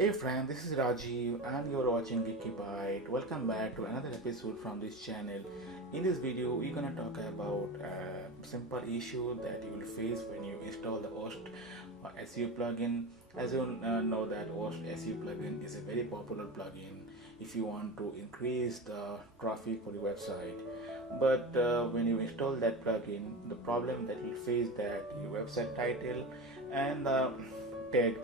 Hey friend, this is Rajiv and you're watching GeekyByte. Welcome back to another episode from this channel. In this video, we're gonna talk about a simple issue that you will face when you install the Yoast SEO plugin. As you know that Yoast SEO plugin is a very popular plugin if you want to increase the traffic for your website. But when you install that plugin, the problem that you'll face that your website title and the tag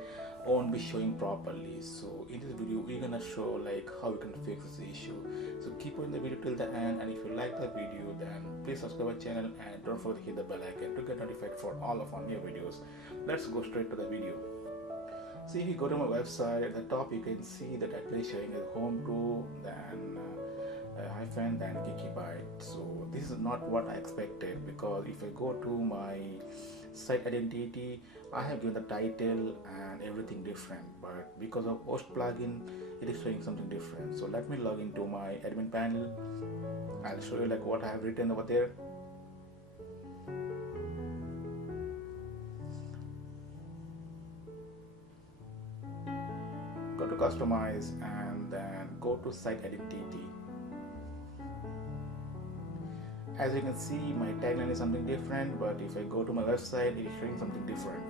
won't be showing properly. So in this video we're gonna show like how you can fix this issue. So keep on the video till the end, and if you like the video then please subscribe our channel and don't forget to hit the bell icon to get notified for all of our new videos. Let's go straight to the video. So if you go to my website, at the top you can see that title is showing as home to, then hyphen, then GeekyByte. So this is not what I expected, because if I go to my site identity, I have given the title and everything different, but because of Yoast plugin it is showing something different. So let me log into my admin panel. I'll show you like what I have written over there. Go to customize and then go to site identity. As you can see, my tagline is something different, but if I go to my website it is showing something different.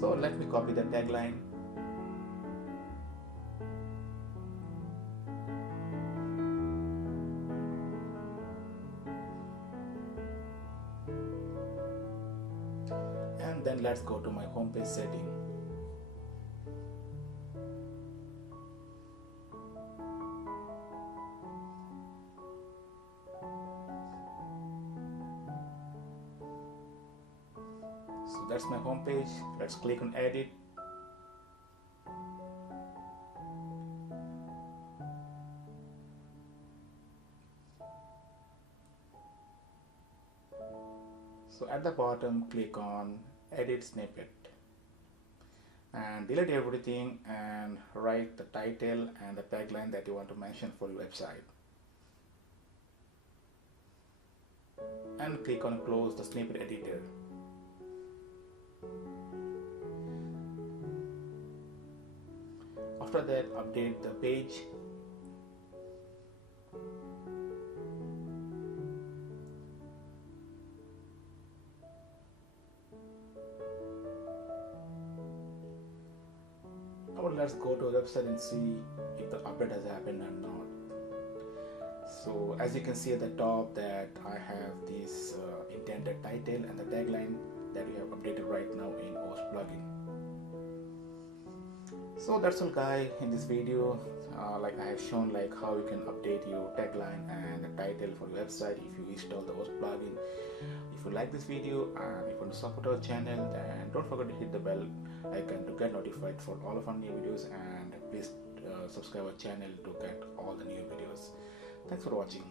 So let me copy the tagline. And then let's go to my homepage setting. So that's my homepage. Let's click on edit. So at the bottom click on edit snippet and delete everything and write the title and the tagline that you want to mention for your website, and click on close the snippet editor. After that, update the page. Now let's go to the website and see if the update has happened or not. So as you can see at the top that I have this intended title and the tagline that we have updated right now in Yoast plugin. So that's all guys in this video. Like I have shown like how you can update your tagline and the title for your website if you install the Yoast plugin. If you like this video and if you want to support our channel, then don't forget to hit the bell icon to get notified for all of our new videos, and please subscribe our channel to get all the new videos. Thanks for watching.